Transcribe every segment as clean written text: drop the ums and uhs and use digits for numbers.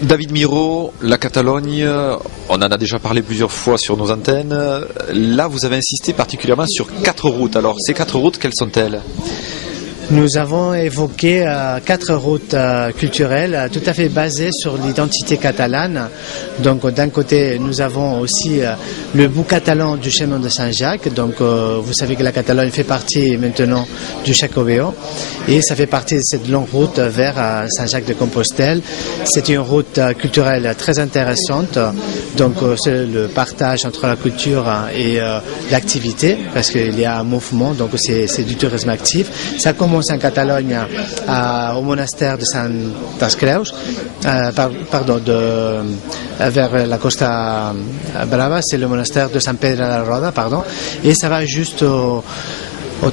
David Miró, la Catalogne, on en a déjà parlé plusieurs fois sur nos antennes. Là, vous avez insisté particulièrement sur 4 routes. Alors, ces 4 routes, quelles sont-elles ? Nous avons évoqué 4 routes culturelles tout à fait basées sur l'identité catalane. Donc d'un côté, nous avons aussi le bout catalan du chemin de Saint-Jacques. Donc vous savez que la Catalogne fait partie maintenant du Jacobeo et ça fait partie de cette longue route vers Saint-Jacques-de-Compostelle. C'est une route culturelle très intéressante. Donc c'est le partage entre la culture et l'activité parce qu'il y a un mouvement, donc c'est du tourisme actif. Ça commence en Catalogne au monastère de Santes Creus, vers la Costa Brava, c'est le monastère de San Pedro de la Roda, et ça va juste aux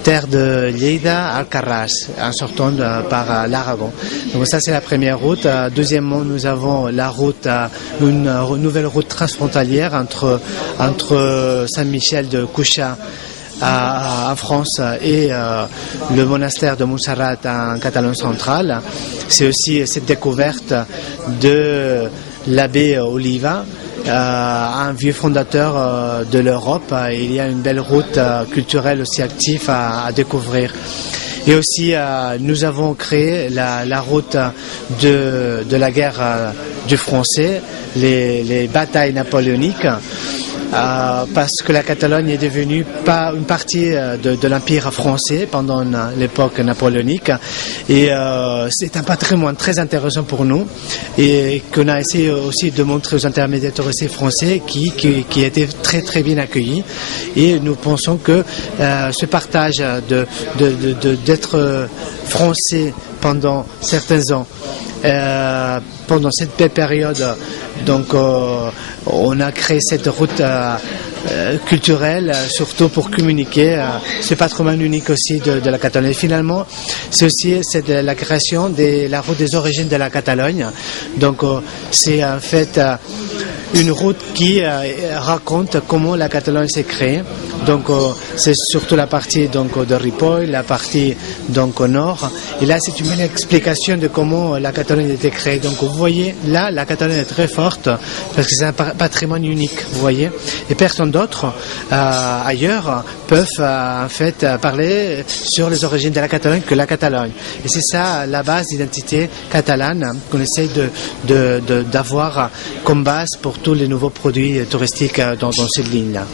terres de Lleida, Alcarràs, en sortant par l'Aragon. Donc ça c'est la première route. Deuxièmement, nous avons la route, une nouvelle route transfrontalière entre Saint-Michel de Cuixà en France et le monastère de Montserrat en Catalogne centrale. C'est aussi cette découverte de l'abbé Oliva, un vieux fondateur de l'Europe. Il y a une belle route culturelle aussi active à découvrir. Et aussi, nous avons créé la route de la guerre du Français, les batailles napoléoniques. Parce que la Catalogne est devenue pas une partie de l'Empire français pendant l'époque napoléonique et c'est un patrimoine très intéressant pour nous et qu'on a essayé aussi de montrer aux intermédiaires touristiques français qui étaient très très bien accueillis et nous pensons que ce partage d'être français pendant certains ans pendant cette belle période. Donc on a créé cette route culturelle, surtout pour communiquer ce patrimoine unique aussi de la Catalogne. Et finalement, c'est la création de la route des origines de la Catalogne. Donc c'est en fait une route qui raconte comment la Catalogne s'est créée. Donc c'est surtout la partie de Ripoll, la partie au nord. Et là c'est une belle explication de comment la Catalogne a été créée. Donc vous voyez là la Catalogne est très forte parce que c'est un patrimoine unique, vous voyez. Et personne d'autre ailleurs peuvent en fait parler sur les origines de la Catalogne que la Catalogne. Et c'est ça la base d'identité catalane qu'on essaie d'avoir comme base pour tous les nouveaux produits touristiques dans cette ligne-là.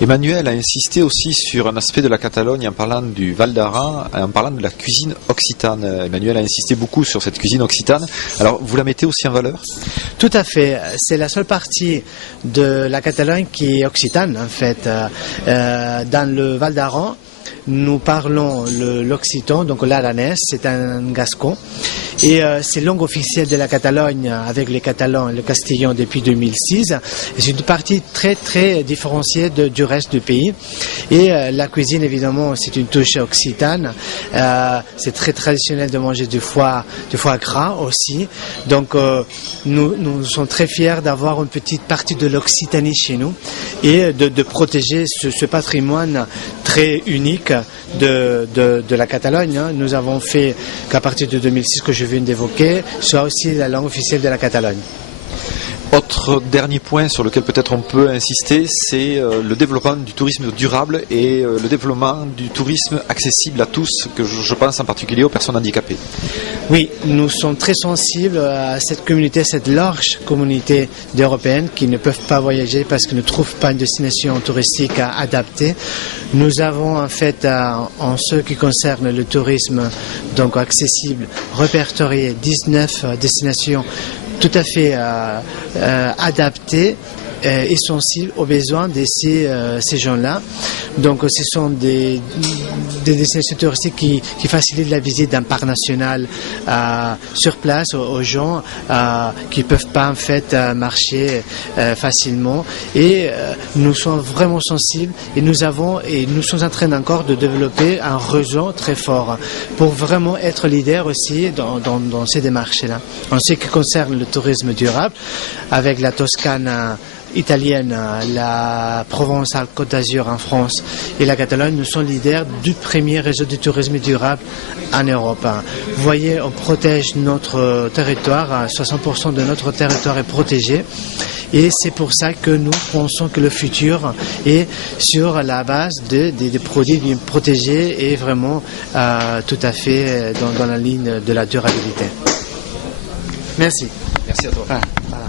Emmanuel a insisté aussi sur un aspect de la Catalogne en parlant du Val d'Aran, en parlant de la cuisine occitane. Emmanuel a insisté beaucoup sur cette cuisine occitane. Alors, vous la mettez aussi en valeur ? Tout à fait. C'est la seule partie de la Catalogne qui est occitane, en fait. Dans le Val d'Aran, nous parlons l'occitan, donc l'aranais, c'est un gascon. Et c'est langue officielle de la Catalogne avec les Catalans et le Castillon depuis 2006. Et c'est une partie très très différenciée du reste du pays. Et la cuisine, évidemment, c'est une touche occitane. C'est très traditionnel de manger du foie gras aussi. Donc nous sommes très fiers d'avoir une petite partie de l'Occitanie chez nous et de protéger ce patrimoine très unique de la Catalogne. Nous avons fait qu'à partir de 2006 que je viens d'évoquer, soit aussi la langue officielle de la Catalogne. Autre dernier point sur lequel peut-être on peut insister, c'est le développement du tourisme durable et le développement du tourisme accessible à tous, que je pense en particulier aux personnes handicapées. Oui, nous sommes très sensibles à cette communauté, cette large communauté d'Européennes qui ne peuvent pas voyager parce qu'ils ne trouvent pas une destination touristique adaptée. Nous avons en fait, en ce qui concerne le tourisme donc accessible, répertorié 19 destinations tout à fait adaptées et sensibles aux besoins de ces gens-là. Donc ce sont des destinations touristiques qui facilitent la visite d'un parc national sur place aux gens qui ne peuvent pas en fait marcher facilement. Et nous sommes vraiment sensibles et nous sommes en train encore de développer un réseau très fort pour vraiment être leader aussi dans ces démarches-là. En ce qui concerne le tourisme durable, avec la Toscane italienne, la Provence-Alpes-Côte d'Azur en France et la Catalogne, nous sommes leaders du premier réseau de tourisme durable en Europe. Vous voyez, on protège notre territoire, 60% de notre territoire est protégé. Et c'est pour ça que nous pensons que le futur est sur la base des produits protégés et vraiment tout à fait dans la ligne de la durabilité. Merci. Merci à toi. Voilà.